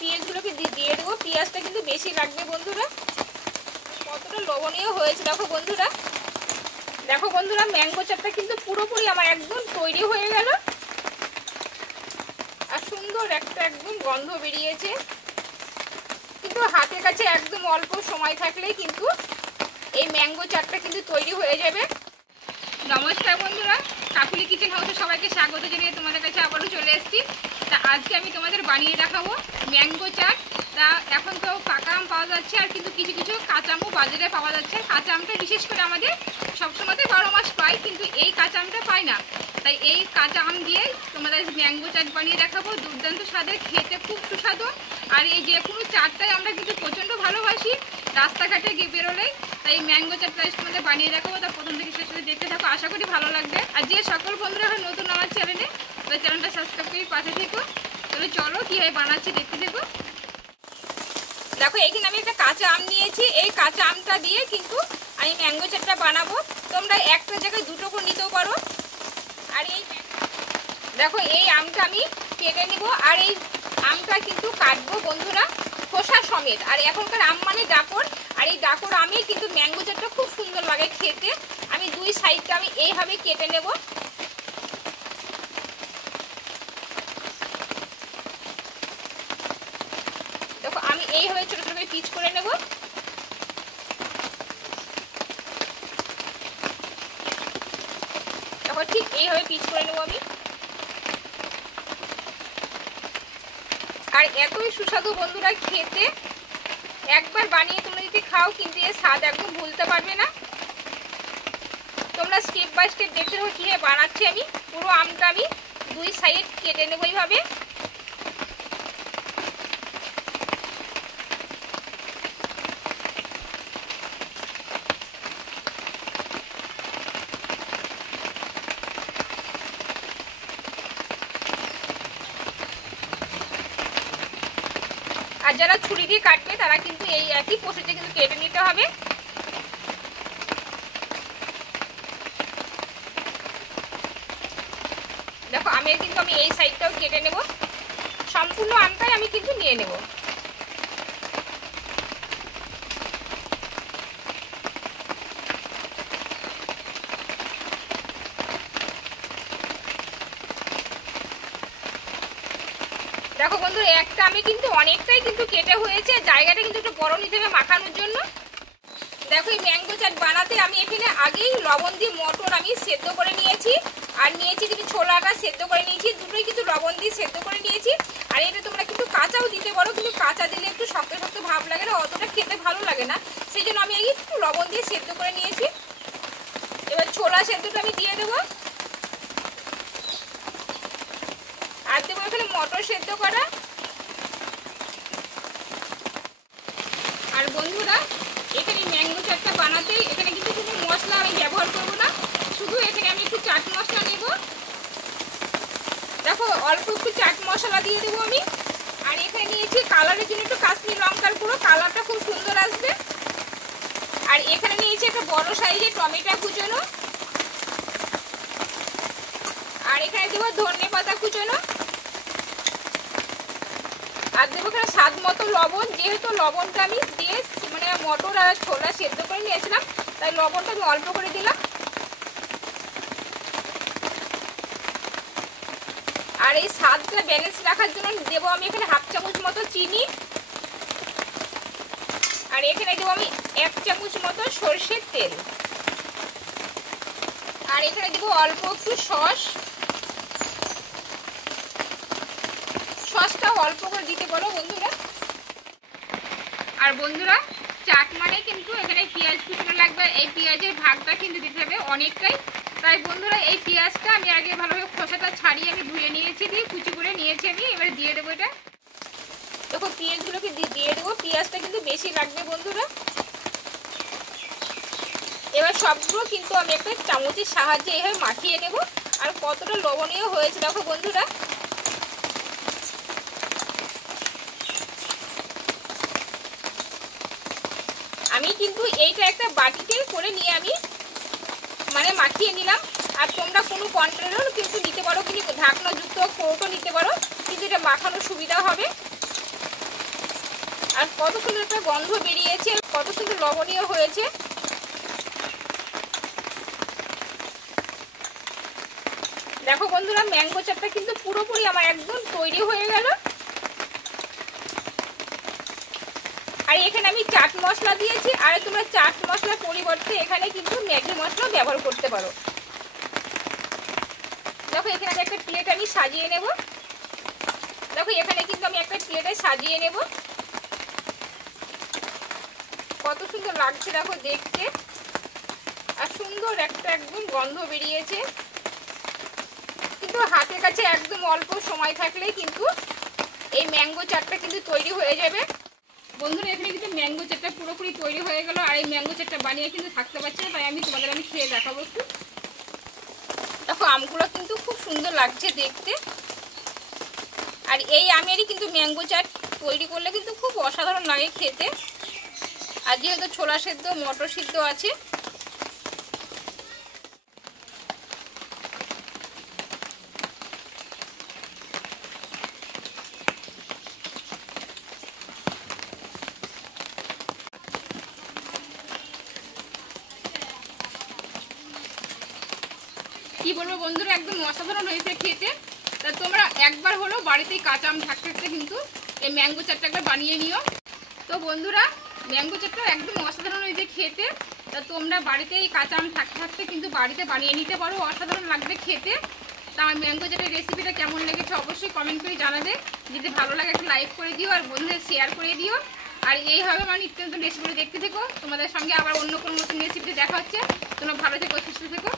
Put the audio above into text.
পেঁয়াজগুলোকে দিয়ে দেবো। পেঁয়াজটা কিন্তু বেশি লাগবে বন্ধুরা। কতটা লবণীয় হয়েছে দেখো বন্ধুরা। দেখো বন্ধুরা, ম্যাঙ্গো চাটটা কিন্তু পুরোপুরি আমার একদম তৈরি হয়ে গেল। আর সুন্দর একটা একদম গন্ধ বেরিয়েছে। কিন্তু হাতের কাছে একদম অল্প সময় থাকলেই কিন্তু এই ম্যাঙ্গো চাটটা কিন্তু তৈরি হয়ে যাবে। নমস্কার বন্ধুরা, কাকুলি কিচেন হাউসে সবাইকে স্বাগত জানিয়ে তোমাদের কাছে আবারও চলে এসেছি। তা আজকে আমি তোমাদের বানিয়ে দেখাবো ম্যাঙ্গো চাট। তা এখন তো পাকা আম পাওয়া যাচ্ছে, আর কিন্তু কিছু কিছু কাঁচা আমও বাজারে পাওয়া যাচ্ছে। কাঁচা আমটা বিশেষ করে আমাদের সবসময়তে 12 মাস পাই, কিন্তু এই কাঁচা আমটা পাই না। তাই এই কাঁচা আম দিয়ে তোমাদের ম্যাঙ্গো চাট বানিয়ে দেখাবো। দুর্দান্ত স্বাদের, খেতে খুব সুস্বাদু। আর এই যে কোনো চাটটাই আমরা কিন্তু প্রচণ্ড ভালোবাসি রাস্তাঘাটে গিয়ে বেরোলেই। তাই ম্যাঙ্গো চাট তোমাদের বানিয়ে দেখাবো। তা প্রথম থেকে শেষ করে দেখতে থাকো, আশা করি ভালো লাগবে। আর যে সকল বন্ধুরা এখন নতুন আমার চ্যানেলে, তাই চ্যানেলটা সাবস্ক্রাইব করে পাশে থেকো। তাহলে চলো কীভাবে বানাচ্ছি দেখতে থেকো। দেখো এইখানে আমি একটা কাঁচা আম নিয়েছি। এই কাঁচা আমটা দিয়ে কিন্তু আমি ম্যাঙ্গো চাটটা বানাবো। তোমরা একটা জায়গায় দুটো করে নিতেও পারো। আর এই দেখো এই আমটা আমি কেটে নিব। আর এই আমটা কিন্তু কাটবো বন্ধুরা খোসা সমেত। আর এখনকার আম মানে ডাকর, আর এই ডাকর আমের কিন্তু ম্যাঙ্গো চাটটা খুব সুন্দর লাগে খেতে। আমি দুই সাইডটা আমি এইভাবে কেটে নেব। দেখো আমি এইভাবে ছোট ছোট করে পিচ করে নেব। দেখো ঠিক এইভাবে পিচ করে নেব আমি। আর এতই সুস্বাদু বন্ধুরা খেতে, একবার বানিয়ে তোমরা যদি খাও কিন্তু এর স্বাদ একদম ভুলতে পারবে না। তোমরা স্টেপ বাই স্টেপ দেখতে থাকো কীভাবে বানাচ্ছি আমি। পুরো আমটা আমি দুই সাইড কেটে নেবো এইভাবে। আর যারা ছুরি দিয়ে কাটবে তারা কিন্তু এই একই প্রসেসে কিন্তু কেটে নিতে হবে। দেখো আমের কিন্তু আমি এই সাইডটাও কেটে নেব। সম্পূর্ণ আমটাই আমি কিন্তু নিয়ে নেব। দেখো বন্ধু, একটা আমি কিন্তু অনেকটাই কিন্তু কেটে হয়েছে। জায়গাটা কিন্তু একটু বড় নিতে হবে মাখানোর জন্য। দেখো এই ম্যাঙ্গো চাট বানাতে আমি এখানে আগেই লবণ দিয়ে মটর আমি সেদ্ধ করে নিয়েছি। আর নিয়েছি কিন্তু ছোলাটা সেদ্ধ করে নিয়েছি। দুটোই কিন্তু লবণ দিয়ে সেদ্ধ করে নিয়েছি। আর এটা তোমরা কিন্তু কাঁচাও দিতে পারো, কিন্তু কাঁচা দিলে একটু শক্ত শক্ত ভাব লাগে না, অতটা খেতে ভালো লাগে না। সেই জন্য আমি একটু লবণ দিয়ে সেদ্ধ করে নিয়েছি। এবার ছোলা সেদ্ধটা আমি দিয়ে দেবো। আর দেবো এখানে মটর সেদ্ধ করা। আর বন্ধুরা এখানে ম্যাঙ্গো চাটটা বানাতে এখানে কিন্তু কোনো মশলা আমি ব্যবহার করবো না, শুধু এখানে আমি একটু চাট মশলা নেব। দেখো অল্প একটু চাট মশলা দিয়ে দেবো আমি। আর এখানে নিয়েছি কালারের জন্য একটু কাশ্মীর লঙ্কার গুঁড়ো, কালারটা খুব সুন্দর আসবে। আর এখানে নিয়েছি একটা বড় সাইজের টমেটো কুচোনো। আর এখানে দেবো ধনে পাতা কুচোনো। আর দেবো এখানে স্বাদ মতো লবণ। যেহেতু লবণটা আমি দিয়ে মানে মটর আর ছোলা সেদ্ধ করে নিয়েছিলাম, তাই লবণটা আমি অল্প করে দিলাম। আর এই স্বাদটা ব্যালেন্স রাখার জন্য দেবো আমি এখানে হাফ চামচ মতো চিনি। আর এখানে দেবো আমি 1 চামচ মতো সরষের তেল। আর এখানে দেবো অল্প একটু সসটাও অল্প করে দিতে বলো বন্ধুরা। আর বন্ধুরা চাট মানে কিন্তু এখানে পেঁয়াজ কুচনো লাগবে। এই পেঁয়াজের ভাগটা কিন্তু দিতে হবে অনেকটাই। তাই বন্ধুরা এই পেঁয়াজটা আমি আগে ভালোভাবে খোসাটা ছাড়িয়ে আমি ধুয়ে নিয়েছি, দিয়ে কুচি করে নিয়েছি আমি। এবার দিয়ে দেবো এটা। দেখো পেঁয়াজগুলোকে দিয়ে দেবো। পেঁয়াজটা কিন্তু বেশি লাগবে বন্ধুরা। এবার সবগুলো কিন্তু আমি একটা চামচের সাহায্যে এইভাবে মাখিয়ে নেব। আর কতটা লবণীয় হয়েছে দেখো বন্ধুরা। আমি কিন্তু এইটা একটা বাটিতে করে নিয়ে আমি মানে মাখিয়ে নিলাম। আর তোমরা কোনো কন্টেনারও কিন্তু নিতে পারো, কিন্তু ঢাকনাযুক্ত কৌটো নিতে পারো, কিন্তু এটা মাখানোর সুবিধা হবে। আর কত সুন্দর একটা গন্ধ বেরিয়েছে, কত সুন্দর লবণীয় হয়েছে। দেখো বন্ধুরা, ম্যাঙ্গো চাটটা কিন্তু পুরোপুরি আমার একদম তৈরি হয়ে গেল। আর এখানে আমি চাট মশলা দিয়েছি, আর তোমরা চাট মশলার পরিবর্তে এখানে কিন্তু ম্যাগি মশলা ব্যবহার করতে পারো। দেখো এখানে আমি একটা প্লেট আমি সাজিয়ে নেব। দেখো এখানে কিন্তু আমি একটা প্লেটে সাজিয়ে নেব। কত সুন্দর লাগছে দেখো দেখতে, আর সুন্দর একটা একদম গন্ধ বেরিয়েছে। কিন্তু হাতের কাছে একদম অল্প সময় থাকলেই কিন্তু এই ম্যাঙ্গো চাটটা কিন্তু তৈরি হয়ে যাবে। বন্ধুরা, এখানে কিন্তু ম্যাঙ্গো চাটটা পুরোপুরি তৈরি হয়ে গেল। আর এই ম্যাঙ্গো চাটটা বানিয়ে কিন্তু থাকতে পারছি না, তাই আমি তোমাদের খেয়ে দেখাবো একটু। দেখো আমগুলো কিন্তু খুব সুন্দর লাগছে দেখতে। আর এই আমেরই কিন্তু ম্যাঙ্গো চাট তৈরি করলে কিন্তু খুব অসাধারণ লাগে খেতে। আর যেহেতু ছোলা সেদ্ধ মটর সিদ্ধ আছে, কি বলবো বন্ধুরা, একদম অসাধারণ হয়েছে খেতে। তা তোমরা একবার হলো বাড়িতেই কাঁচা আম থাকতে থাকতে কিন্তু এই ম্যাঙ্গো চাটটা একবার বানিয়ে নিও। তো বন্ধুরা, ম্যাঙ্গো চাটটা একদম অসাধারণ হয়েছে খেতে। তা তোমরা বাড়িতেই কাঁচা আম থাকতে থাকতে কিন্তু বাড়িতে বানিয়ে নিতে পারো, অসাধারণ লাগবে খেতে। তা আমার ম্যাঙ্গো চাটের রেসিপিটা কেমন লেগেছে অবশ্যই কমেন্ট করে জানাবে। যদি ভালো লাগে একটা লাইক করে দিও, আর বন্ধুদের শেয়ার করে দিও। আর এইভাবে মানে নিত্য নতুন রেসিপিটা দেখতে থেকো। তোমাদের সঙ্গে আবার অন্য কোনো নতুন রেসিপিতে দেখা হচ্ছে। তোমরা ভালো থেকো, সুস্থ থেকো।